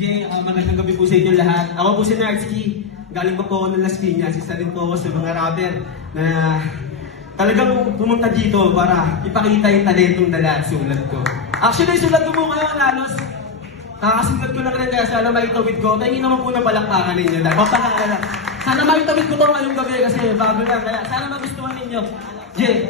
Magandang gabi po sa inyo lahat. Ako po si Narski. Galing pa po ako ng Las Piñas. Isa rin po ako sa mga rapper na talagang pumunta dito para ipakita yung talentong dala at sulat ko. Actually, sulat ko po ngayon halos kakasulat ko lang rin kaya sana maitawid ko. Kaya hindi naman po na palakpakan ninyo. Sana maitawid ko to ngayong gabi kasi bago lang. Kaya sana magustuhan ninyo. J.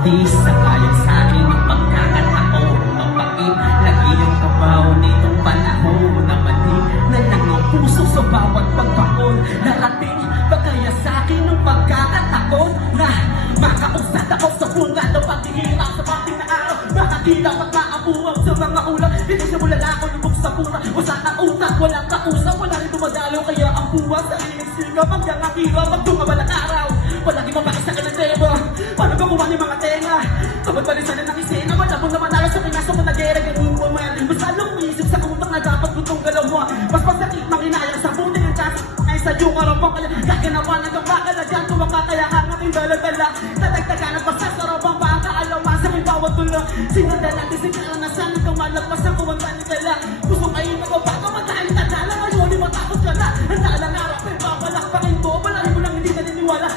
Di sa kaya sa akin ang pagkakatao mapait, lagi ang kabaw nitong panahon na mali na lang ang puso sa bawat pagbaon. Narating ba kaya sa akin ang pagkakataon na makausad ako sa bunga ng paghihirap sa pating na araw. Bakit di dapat maabuwag sa mga ulang? Hindi siya mula na ako lubog sa pura o sa utak, walang kausap, wala rin dumadalo. Kaya ang buwas sa inisingap hanggang akira pag dumabalang araw. Palagi mabakit sa kanadeba, paano ba kuha ng mga tenga? Kapag pa rin sana ng isena, wala mo naman alas sa pinasok mo na gera, ganun mo man. Basta lang umisip sa utak na dapat gutong galaw mo. Mas masakit manginayang sa buti ng chance ay sa iyong karapang kaya gaganawa ng kamakalagan kung makakayahan ng aking daladala. Tatagtagan at pasasarabang pa ang kaalaman sa aking bawat tulong. Sinundan natin si karanasan ng kamalagpas ang kuwanta ni Dala. Gusto kayo magbabago, matahing tadala. Ngayon di matakot ka na, handa lang harap ay babalakpakin ko. Balangin mo lang hindi naniniwala.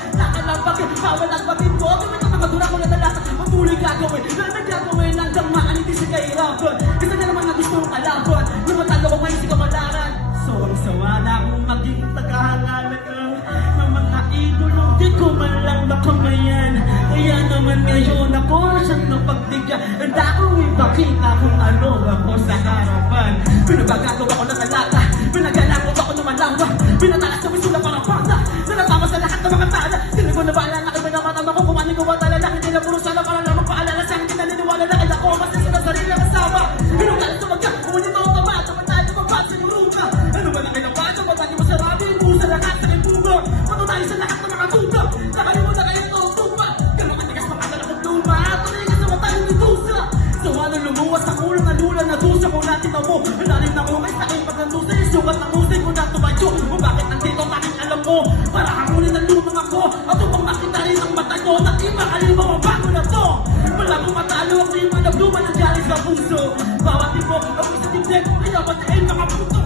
Bawal ang bakit ko, kami na makadura ko na talasa. Patuloy gagawin, na nagagawin hanggang maanitin sa kahirapan. Kasi na naman na gusto kong kalaban, nung matalo ko ngayon di ka malaran. So ang sawa na akong maging tagahangalaga ng mga idolo, di ko man lang makamayan. Kaya naman ngayon ako siyang napagbigyan. Handa kong ipakita kung ano ako sa harapan. Pinabagagawa ko ng talata, pinagalangot ako ng malawa. Pinatalas sa misula para panda, nalatama sa lahat ng mga tala. Tinig ko na baala na kayo namatama ko kung ano ko ba talala. Hindi na puro sana para lang magpaalala sa akin. Naniniwala na kaya ko mas nasa na sarili na kasama. Pinagalan sa magka, kumunit ako kama, dapat tayo kapag sa luruga. Ano ba na kailangan, dapat tayo masarabi, pusa lahat sa ibuga. Pato tayo sa lahat ng mga tuga, nakalimutan na kayo ito ang tupa. Ganun katigas makadala kong luma, tuloy ka sa mata yung itusa. Sawa na lumuwas ang ulang na lula na dusa ko natin mo. Malalim na ko ay sa aking pagkandusa, isugat ng musik ko na tumadyo. Kung bakit nandito taking alam mo, para kamunin ng lumang ako. At upang makita rin ang mata nyo, na di makalimaw ang bago na to. Wala kong matalo ang lima na bluma ng galing sa puso. Bawat tipo, ako sa tignan, inabat na mga puto.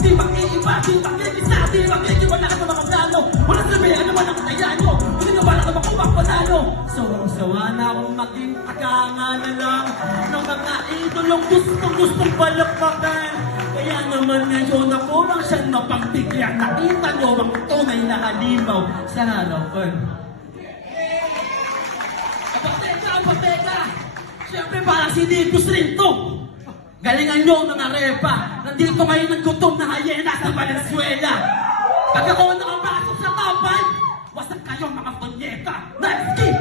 Di mag-iiba, di mag-iisa, di mag-iiwala ka sa mga plano. Wala sabi, ano man ang katayan nyo, hindi na wala ka makuwang panalo. Sawa na akong maging tagangana lang ng mga idolong gustong palakpakan. Kaya naman ngayon ako lang siyang napagbigyan. Nakita nyo ang tunay na halimaw sa harapan. Kapateka! Siyempre parang si Dicos rin to. Galingan nyo mga repa. Nandito kayo ng gutom na hyena sa Valenzuela. Pag ako nakapasok sa top 5, wasak kayo mga ponyeta. Let's go!